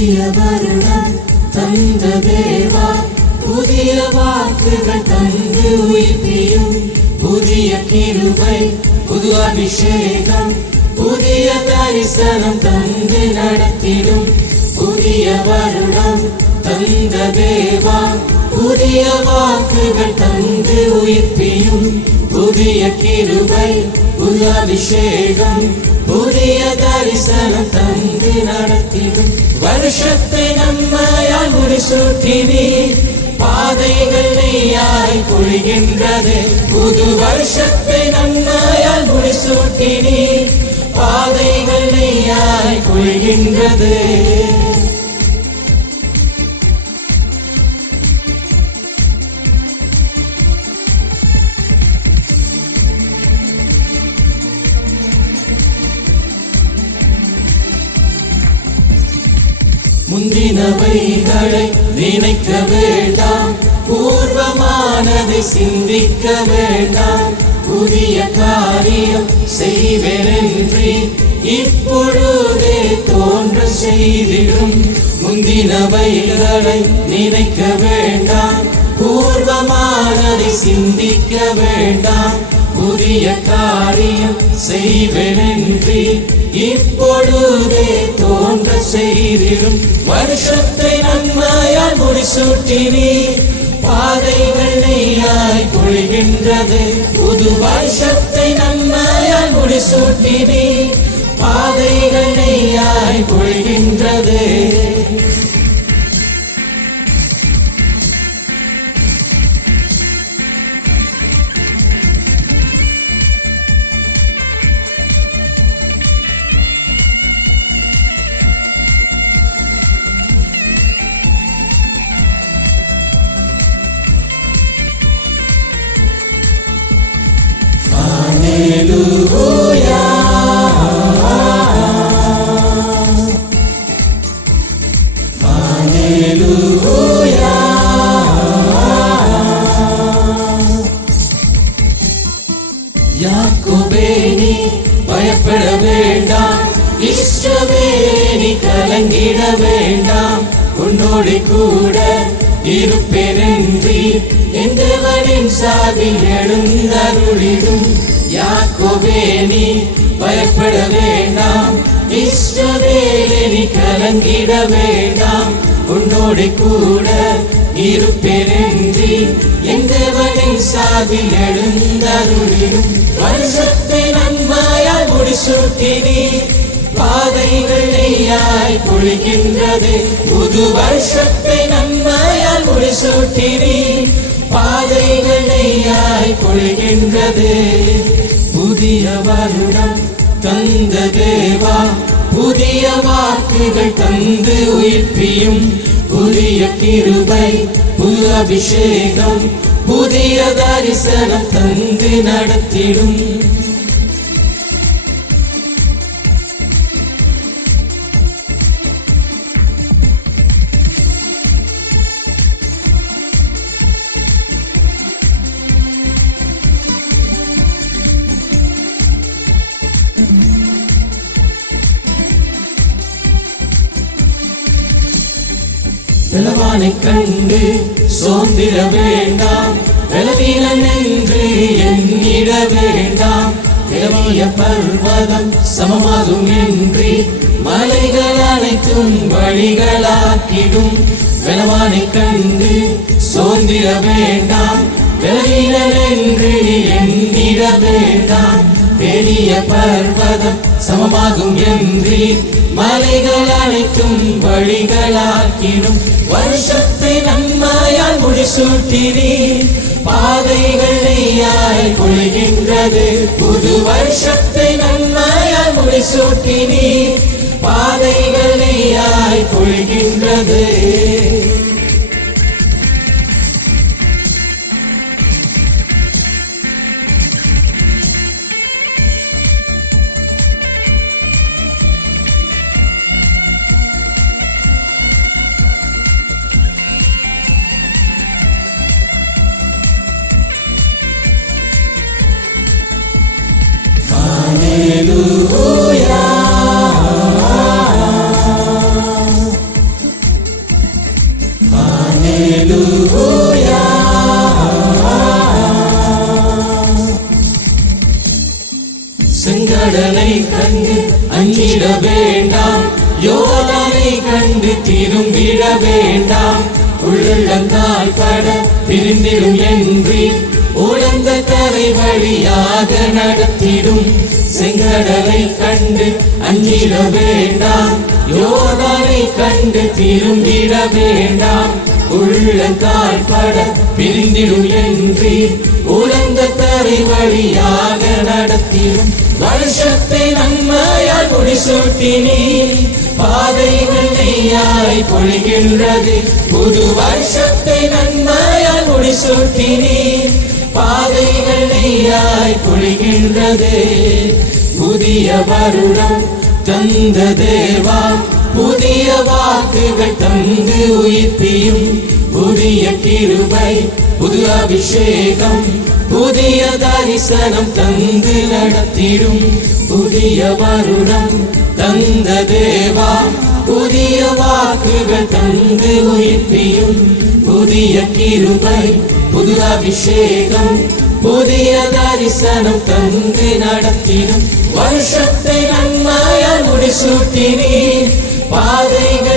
புதிய வருடம் தந்த தேவா புதிய வாக்குகள் தந்து உயிர்ப்பியும். புதிய கிருபை புது அபிஷேகம் புதிய தரிசனம் தந்து நடத்திடும். புதிய வருடம் தந்த தேவா புதிய வாக்குகள் தந்து உயிர்ப்பியும். புதிய கிருபை புது அபிஷேகம் புதிய தரிசனம் தந்து நடத்திடும். வருஷத்தை நம்மையால் முடிசூட்டினி. பாதைகள் நெய்யாய் பொழிகின்றது புது வருஷத்தை நம்மையால் முடிசூட்டினி. பாதைகள் நெய்யாய் பொழிகின்றது முந்தினவைகளை நினைக்க வேண்டாம். பூர்வமானதை சிந்திக்க வேண்டாம். புதிய காரியம் செய்வேனென்றி இப்பொழுதே தோன்ற செய்திடும். முந்தினவைகளை நினைக்க வேண்டாம். பூர்வமானதை சிந்திக்க வேண்டாம். புதிய காரியம் செய்வேனென்றி இப்பொழுதே தோன்ற செய்திடும். வருஷத்தை நன்மையால் முடிசூட்டினி பாதைகள் நெய்யாய் பொழிகின்றது. புது வருஷத்தை நன்மையால் முடிசூட்டினி பாதைகள் நெய்யாய் பொழிகின்றது. பயப்பட வேண்டாம் இஷ்டவேனி கலங்கிட வேண்டாம். உன்னோடு கூட இருப்பேனென்றி எந்தவனின் சாவில் எழுந்தருளிடும். யாக்கோபேனி பயப்பட வேண்டாம். இஷ்டவேலி கலங்கிட வேண்டாம். உன்னோடு கூட இருப்பேனென்றி எந்தவனின் சாதி எழுந்தருளிடும். வருஷத்தை நன்மாயால் முடிசூட்டினி. பாதைகள் நெய்யாய் பொழிகின்றது. புது வருஷத்தை நன்மாயால் முடிசூட்டினி. பாதைகள் நெய்யாய் பொழிகின்றது. புதிய வருடம் தந்த தேவா. புதிய வாக்குகள் தந்து உயிர்ப்பியும். புதிய கிருபை புது அபிஷேகம் புதிய தரிசனம் தந்து நடத்திடும். பலவானை கண்டு சோந்திட வேண்டாம். பலவீனன் என்று எண்ணிட வேண்டாம். பிறவிய பர்வதம் சமமாகும் என்று மலைகள் அனைத்தும் வழிகளாக்கிடும். பலவானை கண்டு சோந்திட வேண்டாம். பலவீனன் என்று எண்ணிட வேண்டாம். பெரிய பர்வதம் சமமாகும் என்று மலைகள் அனைத்தும் வழிகளாக்கிடும். வருஷத்தை நன்மையால் முடிசூட்டினி பாதைகள் நெய்யாய் பொழிகின்றது புது வருஷத்தை நன்மையால் முடிசூட்டினி பாதைகள் நெய்யாய் பொழிகின்றது திரும்பிட வேண்டாம். யோதானை கண்டு திரும்பிட வேண்டாம். உள்ளங்கால் பட பிரிந்திடும் என்று உழந்த தரை வழியாக நடத்திடும். செங்கடலை கண்டு அஞ்சிட வேண்டாம். யோதானை கண்டு திரும்பிட வேண்டாம். உள்ளங்கால் பட பிரிந்திடும் என்று உழந்த தரை வழியாக நடத்திடும். வருஷத்தை நன்மையால் முடிசூட்டினீ பாதைகள் நெய்யாய் பொழிகின்றது. புது வருஷத்தை நன்மையால் முடிசூட்டினீ பாதைகள் நெய்யாய் பொழிகின்றது. புதிய வருடம் தந்த தேவா புதிய வாக்குகள் தந்து உயிர்ப்பியும் புதிய கிருபை புது அபிஷேகம் புதிய தரிசனம் தந்து நடத்திடும். புதிய வருடம் தந்த தேவா புதிய வாக்குகள் தந்து உயிர்ப்பியும். புதிய கிருபை புது அபிஷேகம் புதிய தரிசனம் தந்து நடத்திடும். வருஷத்தை நன்மாய முடிசூட்டினீர். பாதைகள்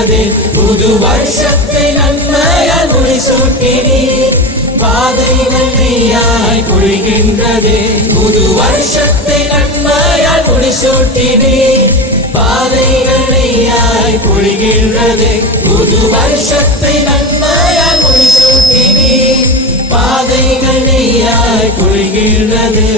பொழிகின்றது புது வருஷத்தை நன்மையால் முடிசூட்டினீர் பாதைகள் நெய்யாய் பொழிகின்றது புது வருஷத்தை நன்மையால் முடிசூட்டினீர் பாதைகள் நெய்யாய் பொழிகின்றது புது வருஷத்தை நன்மையால் முடிசூட்டினீர் பாதைகள் நெய்யாய் பொழிகின்றது